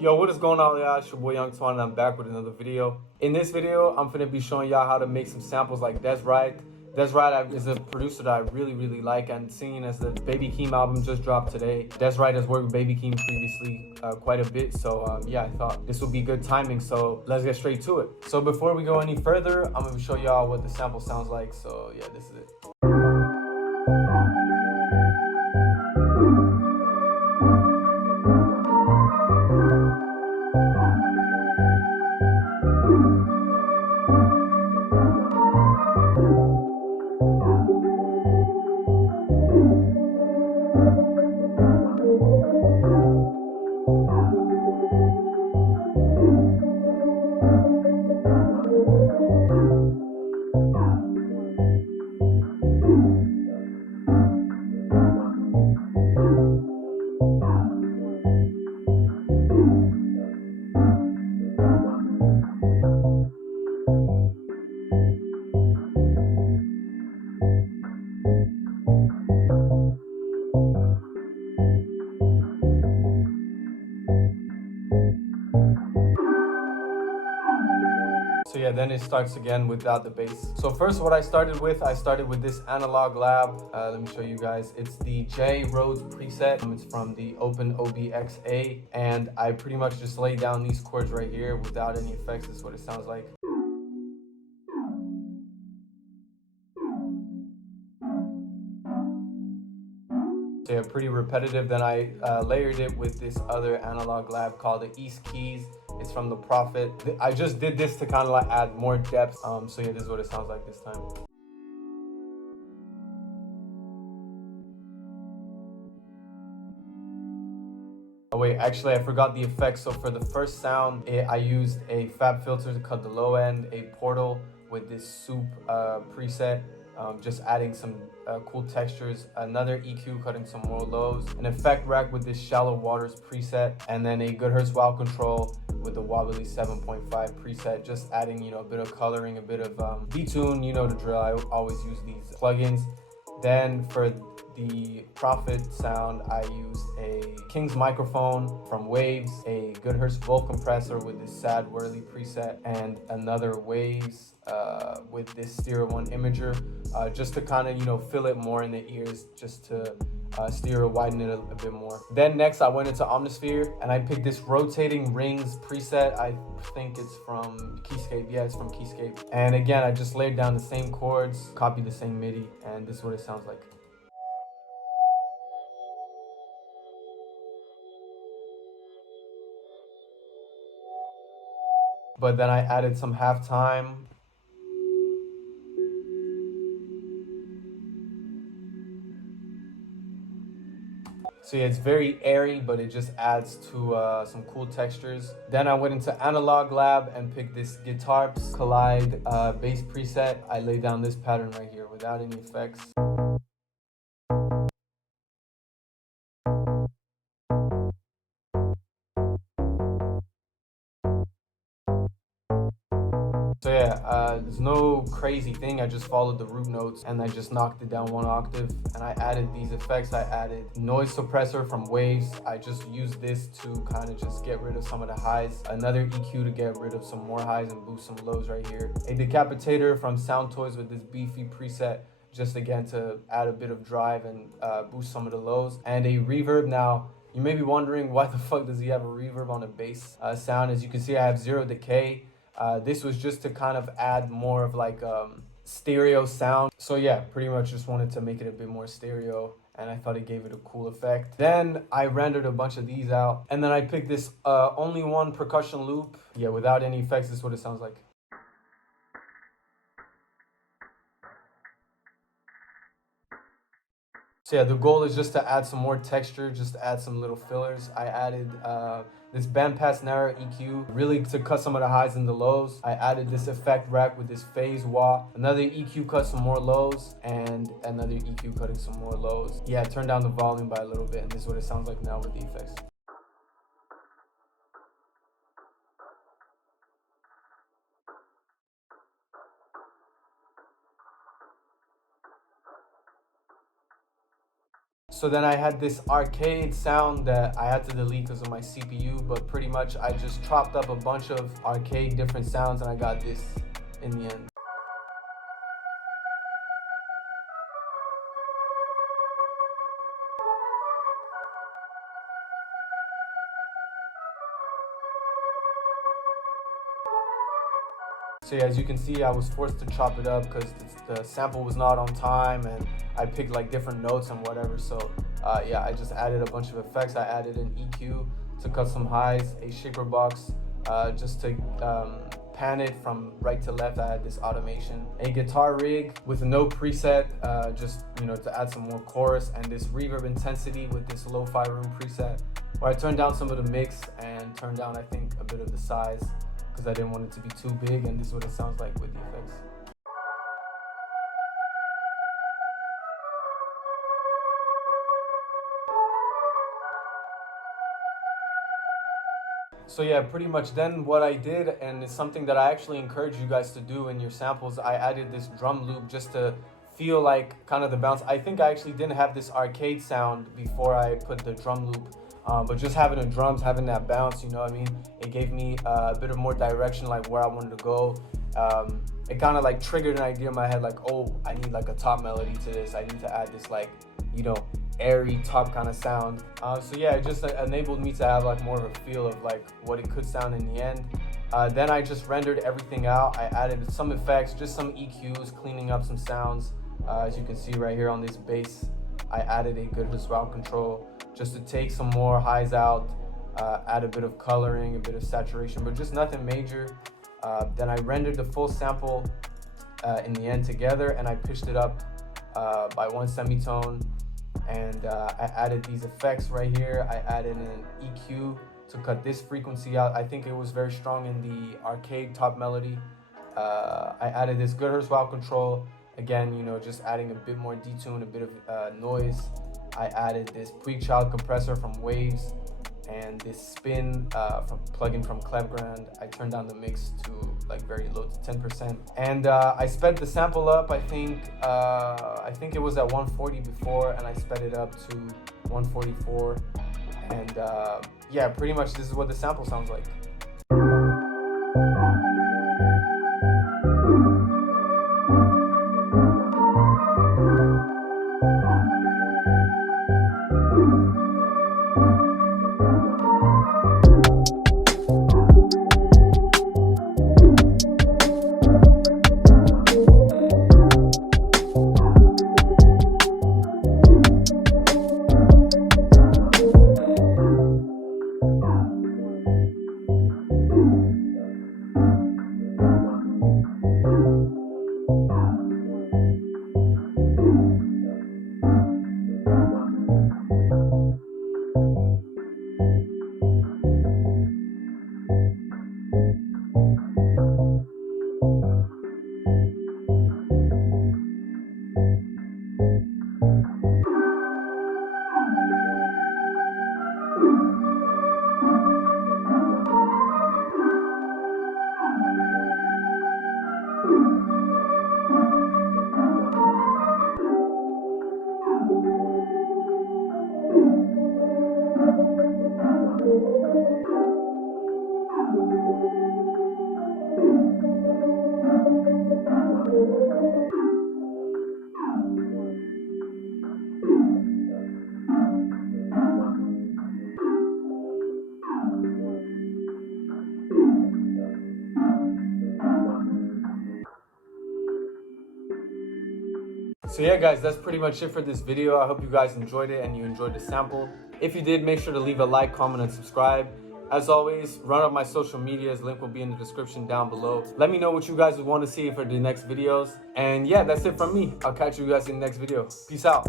Yo, what is going on, y'all? It's your boy Young Twan, and I'm back with another video. In this video, I'm finna be showing y'all how to make some samples like Dez Wright. Dez Wright is a producer that I really like, and seeing as the Baby Keem album just dropped today, Dez Wright has worked with Baby Keem previously quite a bit, so yeah, I thought this would be good timing, so let's get straight to it. So before we go any further, I'm gonna show y'all what the sample sounds like, so yeah, this is it. So yeah, then it starts again without the bass. So first what I started with this analog lab. Let me show you guys. It's the J Rhodes preset. It's from the Open OBXA. And I pretty much just laid down these chords right here without any effects. This is what it sounds like. So yeah, pretty repetitive. Then I layered it with this other analog lab called the East Keys. It's from the Prophet. I just did this to kind of like add more depth. So yeah, this is what it sounds like this time. Oh wait, actually I forgot the effects. So for the first sound, I used a fab filter to cut the low end, a portal with this soup preset, just adding some cool textures, another EQ cutting some more lows, an effect rack with this shallow waters preset, and then a good hertz wow control with the wobbly 7.5 preset, just adding, you know, a bit of coloring, a bit of detune, you know the drill. I always use these plugins. Then for the Prophet sound, I used a King's microphone from Waves, a good hertz Volt compressor with this sad whirly preset, and another Waves with this Stereo 1 imager, just to kind of, you know, fill it more in the ears, just to stereo widen it a bit more. Then next I went into Omnisphere and I picked this rotating rings preset. I think it's from Keyscape. Yeah, it's from Keyscape. And again, I just laid down the same chords, copied the same MIDI, and this is what it sounds like. But then I added some halftime. So yeah, it's very airy, but it just adds to some cool textures. Then I went into Analog Lab and picked this Guitar Collide bass preset. I laid down this pattern right here without any effects. So yeah, there's no crazy thing. I just followed the root notes and I just knocked it down one octave. And I added these effects. I added noise suppressor from Waves. I just used this to kind of just get rid of some of the highs. Another EQ to get rid of some more highs and boost some lows right here. A decapitator from Sound Toys with this beefy preset, just again to add a bit of drive and boost some of the lows. And a reverb. Now, you may be wondering, why the fuck does he have a reverb on a bass sound? As you can see, I have zero decay. This was just to kind of add more of like stereo sound. So yeah, pretty much just wanted to make it a bit more stereo, and I thought it gave it a cool effect. Then I rendered a bunch of these out, and then I picked this only one percussion loop. Yeah, without any effects, this is what it sounds like. So yeah, the goal is just to add some more texture, just to add some little fillers. I added this bandpass narrow EQ, really to cut some of the highs and the lows. I added this effect rack with this phase wah, another EQ cut some more lows, and another EQ cutting some more lows. Yeah, turn down the volume by a little bit, and this is what it sounds like now with the effects. So then I had this arcade sound that I had to delete because of my CPU, but pretty much I just chopped up a bunch of arcade different sounds and I got this in the end. So yeah, as you can see, I was forced to chop it up because the sample was not on time and I picked like different notes and whatever. So yeah, I just added a bunch of effects. I added an EQ to cut some highs, a shaper box just to pan it from right to left. I had this automation, a guitar rig with no preset, just to add some more chorus, and this reverb intensity with this lo-fi room preset, where I turned down some of the mix and turned down, I think, a bit of the size, because I didn't want it to be too big, and this is what it sounds like with the effects. So yeah, pretty much then what I did, and it's something that I actually encourage you guys to do in your samples, I added this drum loop just to feel like kind of the bounce. I think I actually didn't have this arcade sound before I put the drum loop. But just having the drums, having that bounce, you know what I mean? It gave me a bit of more direction, like where I wanted to go. It kind of like triggered an idea in my head, like, oh, I need like a top melody to this. I need to add this like, airy top kind of sound. So yeah, it just enabled me to have like more of a feel of like what it could sound in the end. Then I just rendered everything out. I added some effects, just some EQs, cleaning up some sounds. As you can see right here on this bass, I added a good whistle control just to take some more highs out, add a bit of coloring, a bit of saturation, but just nothing major. Then I rendered the full sample in the end together, and I pitched it up by 1 semitone, and I added these effects right here. I added an EQ to cut this frequency out. I think it was very strong in the arcade top melody. I added this good whistle control, again, just adding a bit more detune, a bit of noise. I added this Puig Child compressor from Waves and this spin plugin from Clevgrand. I turned down the mix to like very low, to 10%. And I sped the sample up. I think it was at 140 before, and I sped it up to 144. And yeah, pretty much this is what the sample sounds like. So yeah guys, that's pretty much it for this video. I hope you guys enjoyed it and you enjoyed the sample. If you did, make sure to leave a like, comment, and subscribe. As always, run up my social medias. Link will be in the description down below. Let me know what you guys would want to see for the next videos. And yeah, that's it from me. I'll catch you guys in the next video. Peace out.